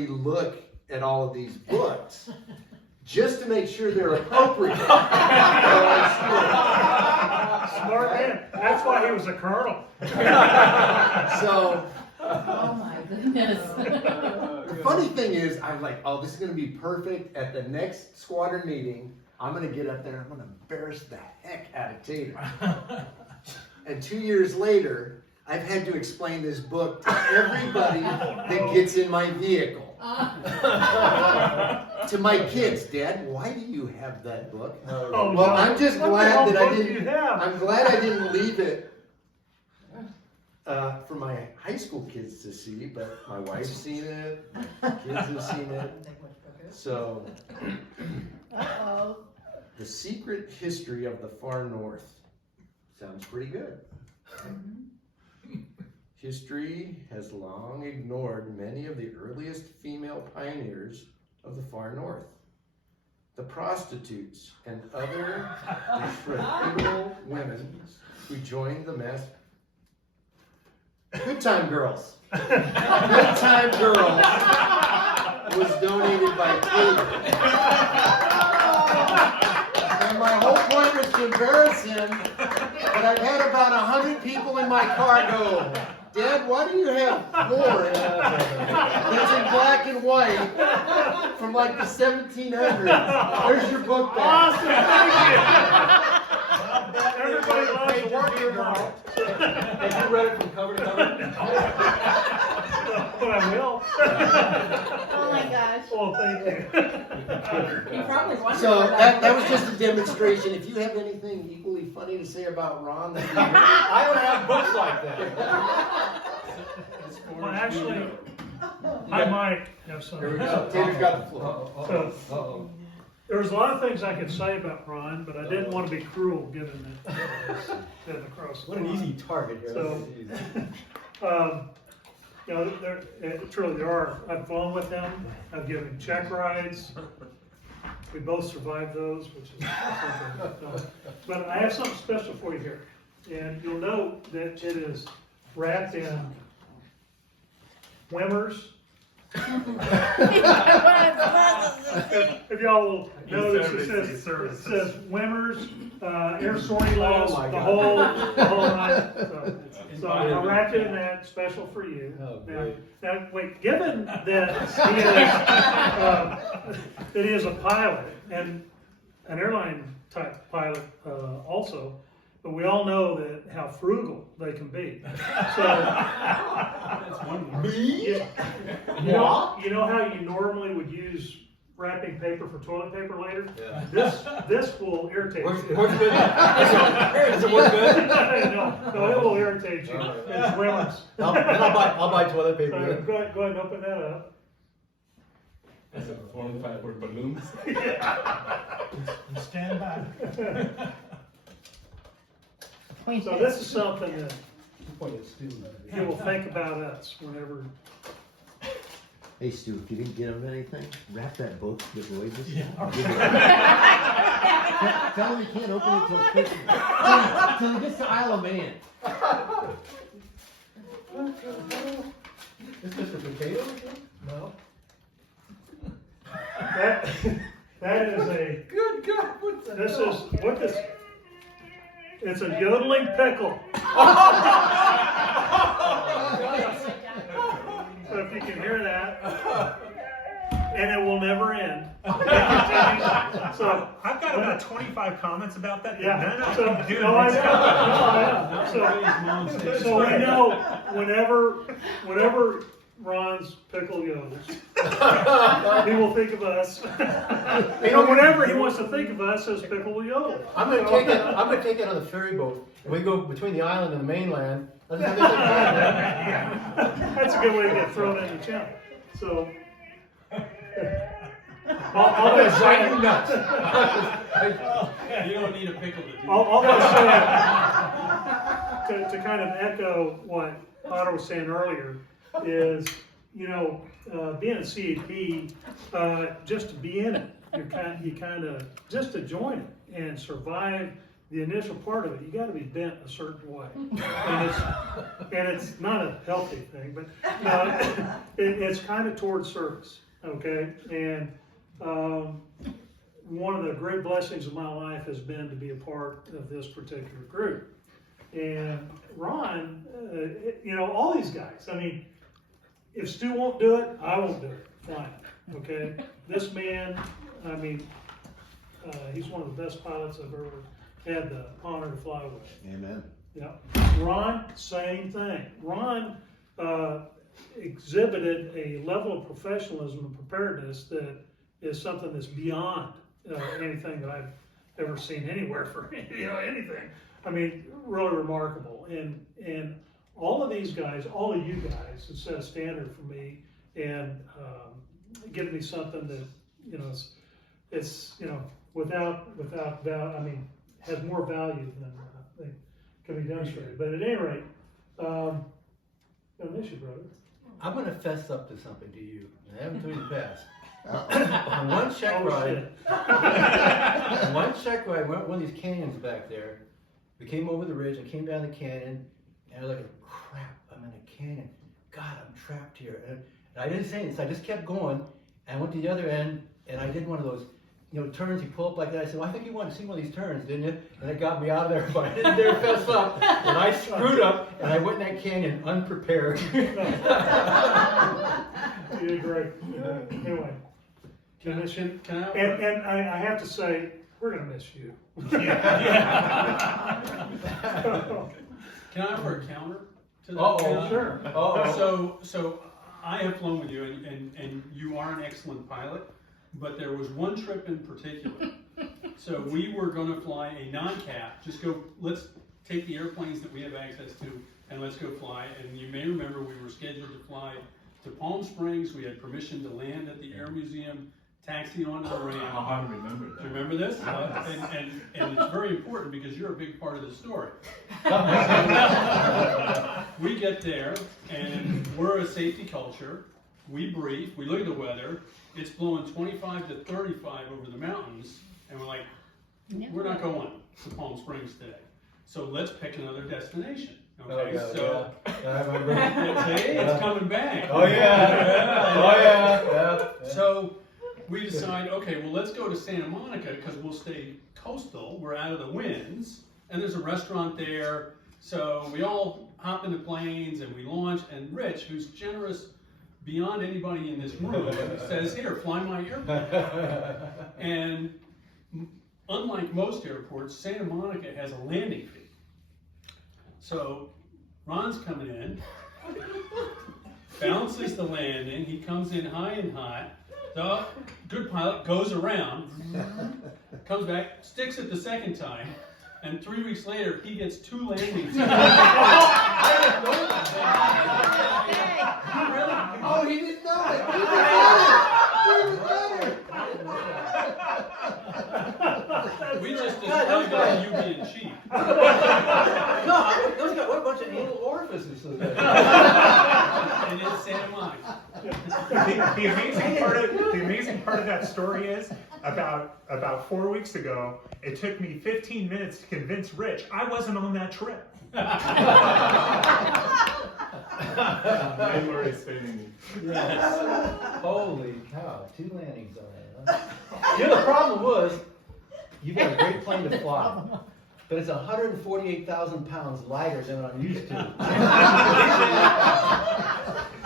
look at all of these books just to make sure they're appropriate. Smart man. That's why he was a colonel. So, Oh my goodness. the funny thing is, I'm like, oh, this is going to be perfect. At the next squadron meeting, I'm going to get up there and I'm going to embarrass the heck out of Tater. And 2 years later, I've had to explain this book to everybody that gets in my vehicle. To my kids, Dad, why do you have that book? Oh, Well, no. I'm just What glad the that hell I book do you didn't. have? I'm glad I didn't leave it for my high school kids to see, but my wife's seen it, my kids have seen it. So, Uh-oh. The Secret History of the Far North sounds pretty good. History has long ignored many of the earliest female pioneers of the Far North. The prostitutes and other disreputable women who joined the mass. Good Time Girls. Good Time Girls was donated by Tater. And my whole point was to embarrass him, but I've had about 100 people in my car go, Dad, why do you have porn that's in black and white from like the 1700s? There's your book back. Awesome. Thank you. Everybody loves a working girl. Have you read it from cover to cover? But I will. Oh my gosh. Well, thank you. You probably wondered. So what I that was just a demonstration. If you have anything equally funny to say about Ron, that'd be great. I don't have books like that. Well, actually, I might have some. Here we go. Tater's got the floor. Uh-oh. There's a lot of things I could say about Ron, but I didn't want to be cruel given that heading across. What an easy target here. So, you know, truly there are. I've flown with him. I've given him check rides. We both survived those, which is something. But I have something special for you here, and you'll note that it is wrapped in Wimmers. If y'all will notice, it says Wimmers, air sortie list, Oh my the God. whole nine. So I wrapped it in that, special for you. Oh, Now, great. now, wait, given that he is a pilot and an airline type pilot also, but we all know that how frugal they can be. So Me? you know how you normally would use wrapping paper for toilet paper later? Yeah. This will irritate Works you. good. Does it work good? No, it will irritate you. It's Wimmers. I'll buy toilet So paper. go ahead and open that up. As a form for balloons. Stand back. So this is something that you will think about us whenever. Hey Stu, if you didn't get him anything, wrap that book with Roses. Tell him he can't open it till Christmas. Till he gets to Isle of Man. Is this a potato? No. That is a. Good God, what's that? What this? It's a yodeling pickle. So if you can hear that, and it will never end. So I've got about 25 comments about that. yeah. None of So them do no, I this. know. So we know whenever Ron's pickle yodels, he will think of us. Whenever he wants to think of us as pickle will yodel. I'm gonna take it on the ferry boat. We go between the island and the mainland. That's a good way to get thrown in the channel. So I'll just drive say, you nuts. You don't need a pickle to do I'll just say to kind of echo what Otto was saying earlier is, you know, being a CAP, just to be in it, you kind of just to join it and survive the initial part of it, you gotta be bent a certain way. And it's not a healthy thing, but, no, it's kind of towards service, okay? And, one of the great blessings of my life has been to be a part of this particular group. And Ron, you know, all these guys, I mean, if Stu won't do it, I won't do it, fine, okay? This man, I mean, he's one of the best pilots I've ever had the honor to fly with. Amen. Yeah. Ron, same thing. Ron exhibited a level of professionalism and preparedness that is something that's beyond anything that I've ever seen anywhere for anything. I mean, really remarkable. And all of these guys, all of you guys, have set a standard for me and given me something that it's without value. I mean, has more value than can be demonstrated. But at any rate, I miss you, brother. I'm gonna fess up to something to you. I haven't told you the past. On one check ride, went one of these canyons back there. We came over the ridge and came down the canyon, and I was like, crap, I'm in a canyon. God, I'm trapped here. And I didn't say anything, so I just kept going, and I went to the other end, and I did one of those, turns you pull up like that. I said, well, I think you wanted to see one of these turns, didn't you? And it got me out of there, but I didn't dare fess up, and I screwed up, and I went in that canyon unprepared. You did great. Anyway. Can I? And I have to say, we're gonna miss you. Can I offer a counter to that? Uh-oh. Sure. So I have flown with you, and you are an excellent pilot, but there was one trip in particular. So we were going to fly a non-cap. Let's take the airplanes that we have access to, and let's go fly. And you may remember we were scheduled to fly to Palm Springs. We had permission to land at the Air Museum, taxi onto the ramp. I remember that. Do you remember this? And it's very important because you're a big part of the story. We get there, and we're a safety culture. We brief, we look at the weather. It's blowing 25 to 35 over the mountains, and we're like, we're not going to Palm Springs today. So let's pick another destination. Okay, I remember. see, it's coming back. Oh yeah. So we decide, okay, well, let's go to Santa Monica because we'll stay coastal. We're out of the winds, and there's a restaurant there. So we all hop into planes and we launch. And Rich, who's generous beyond anybody in this room, says, "Here, fly my airplane." And unlike most airports, Santa Monica has a landing fee. So Ron's coming in, balances the landing. He comes in high and hot. The good pilot goes around, comes back, sticks it the second time, and 3 weeks later he gets 2 landing fees. Oh, he didn't know it. We just described you being cheap. No, those got what a bunch of anal orifices. And it's Santa Monica. The amazing part of that story is about 4 weeks ago, it took me 15 minutes to convince Rich I wasn't on that trip. Memories fading me. Yes. Holy cow, 2 landings on it. Huh? The problem was, you've got a great plane to fly, but it's 148,000 pounds lighter than what I'm used to.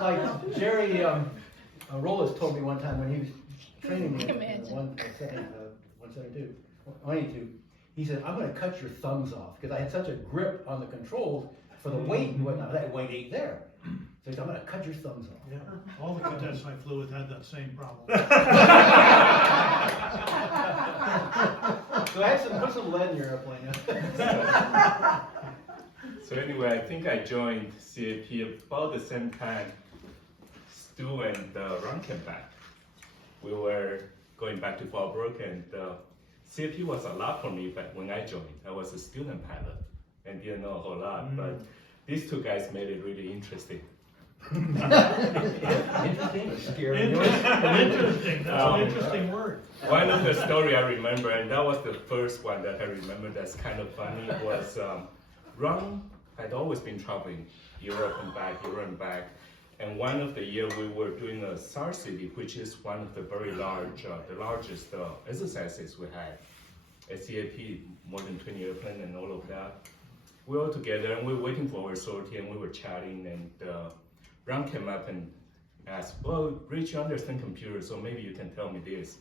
Like Jerry Rollis told me one time when he was training me in 172, he said, "I'm going to cut your thumbs off," because I had such a grip on the controls for the weight and whatnot. That weight ain't there. So he said, "I'm going to cut your thumbs off." Yeah, all the contestants I flew with had that same problem. So I had to put some lead in your airplane. So anyway, I think I joined CAP about the same time Stu and Ron came back. We were going back to Fallbrook, and CAP was a lot for me, but when I joined, I was a student pilot and didn't know a whole lot. But these 2 guys made it really interesting. Interesting or scary? Interesting, that's an interesting word. One of the story I remember, and that was the first one that I remember that's kind of funny, was Ron had always been traveling Europe and back. And one of the year we were doing a SAR City, which is one of the very large, the largest exercises we had at CAP, more than 20 airplanes and all of that. We were all together and we were waiting for our sortie and we were chatting, and Ron came up and asked, well, Rich, you understand computers, so maybe you can tell me this.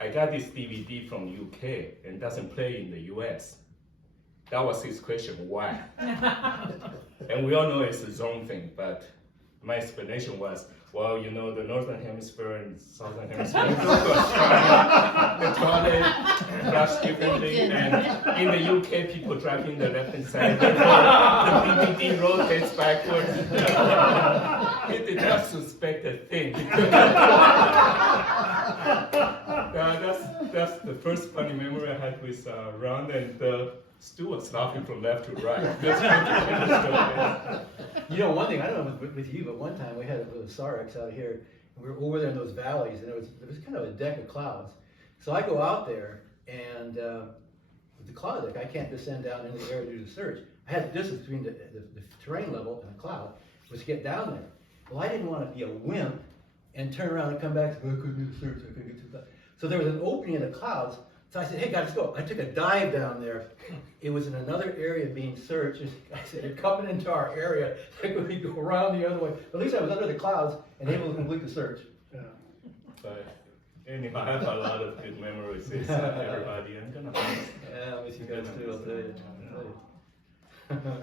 I got this DVD from UK and doesn't play in the US. That was his question, why? And we all know it's a zone thing, but my explanation was, well, you know, the Northern Hemisphere and Southern Hemisphere the toilet flush differently, and in the UK, people drive in the left-hand side, the DVD rotates backwards. He did not suspect a thing. That's the first funny memory I had with Ron, and Stu was laughing from left to right. You know, one thing, I don't know with you, but one time we had a little SARX out here, and we were over there in those valleys, and there was kind of a deck of clouds. So I go out there, and with the cloud deck, I can't descend down into the area to do the search. I had the distance between the terrain level and the cloud was to get down there. Well, I didn't want to be a wimp and turn around and come back and say, well, I couldn't do the search, I couldn't get to the cloud. So there was an opening in the clouds. So I said, hey guys, let's go. I took a dive down there. It was in another area being searched. I said, you're coming into our area. Like we go around the other way. At least I was under the clouds and able to complete the search. Yeah. But anyhow, I have a lot of good memories with everybody. I'm gonna miss Yeah, I miss you guys too, I'll tell you.